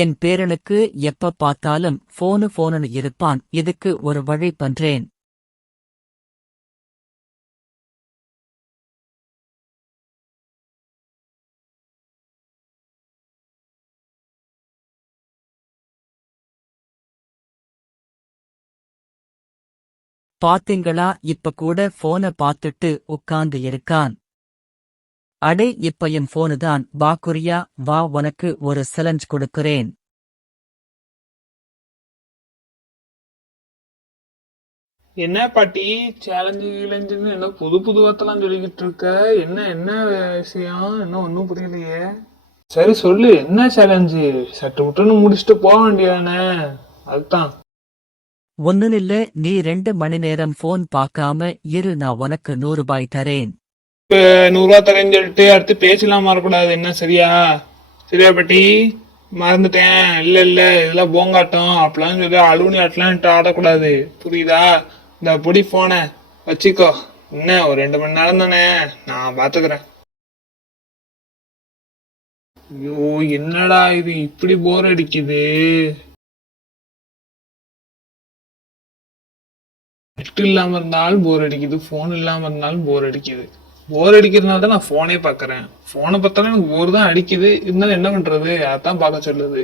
என் பேரனுக்கு எப்ப பார்த்தாலும் போனுன்னு இருப்பான். இதுக்கு ஒரு வழி பண்றேன். பாத்தீங்களா, இப்ப கூட போன பாத்துட்டு உட்கார்ந்து இருக்கான். அடே, இப்ப என் போனுதான் பாக்குரியா, வா உனக்கு ஒரு சேலஞ்ச் கொடுக்கிறேன். என்ன பாட்டி, சேலஞ்சு கீழஞ்சுன்னு என்ன புது புது வார்த்தைலாம் சொல்லிக்கிட்டு இருக்க? என்ன என்ன விஷயம்? என்ன ஒன்றும் புரியலையே. சரி சொல்லு, என்ன சேலஞ்சு? சட்டு முட்டுன்னு முடிச்சுட்டு போக வேண்டியதானே? அதுதான். ஒன்னுமில்ல, நீ 2 மணி நேரம் போன் பார்க்காம இரு, நான் உனக்கு 100 ரூபாய் தரேன். இப்ப 100 ரூபா தரேன்னு சொல்லிட்டு அடுத்து பேசலாம் மாறக்கூடாது, என்ன? சரியா? சரியா பாட்டி? மறந்துட்டேன். இல்ல இல்ல, இதெல்லாம் போங்காட்டம் அப்படிலாம் சொல்லி அலுவலி ஆட்டலாம் ஆடக்கூடாது, புரியுதா? இந்த பொடி போன வச்சுக்கோ. என்ன, ஒரு 2 மணி நேரம் தானே, நான் பாத்துக்கிறேன். ஐயோ, என்னடா இது இப்படி போர் அடிக்குது? நெட் இல்லாம இருந்தாலும் போர் அடிக்குது, போன் இல்லாம இருந்தாலும் போர் அடிக்குது. போர் அடிக்கிறதுனால தான் நான் போனே பாக்குறேன். போனை பார்த்தாலும் எனக்கு போர் தான் அடிக்குது. இருந்தாலும் என்ன பண்றது, அதான் பார்க்க சொல்லுது.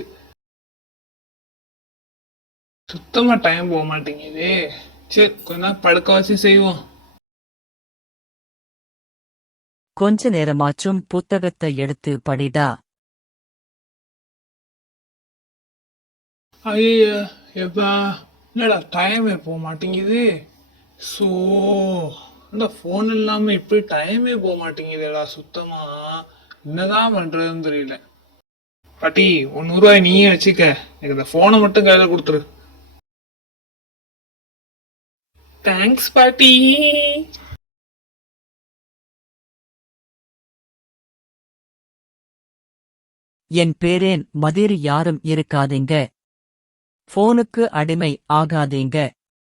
சுத்தமா டைம் போக மாட்டேங்குது. சரி, கொஞ்ச நேரம் படுக்க வச்சு செய்வோம். கொஞ்ச நேரமாச்சும் புத்தகத்தை எடுத்து படிடா. ஐயா, எப்பா, என்னடா டைமே போக மாட்டேங்குது. ஸோ, இந்த ஃபோன் இல்லாம இப்படி டைமே போக மாட்டேங்குதுடா சுத்தமா. என்னதான் பண்றதுன்னு தெரியல. பாட்டி, 100 ரூபாய் நீயே வச்சுக்க, எனக்கு இந்த போனை மட்டும் கையில கொடுத்துரு. தேங்க்ஸ் பாட்டி. என் பேரேன் மதிர், யாரும் இருக்காதீங்க. போனுக்கு அடிமை ஆகாதீங்க.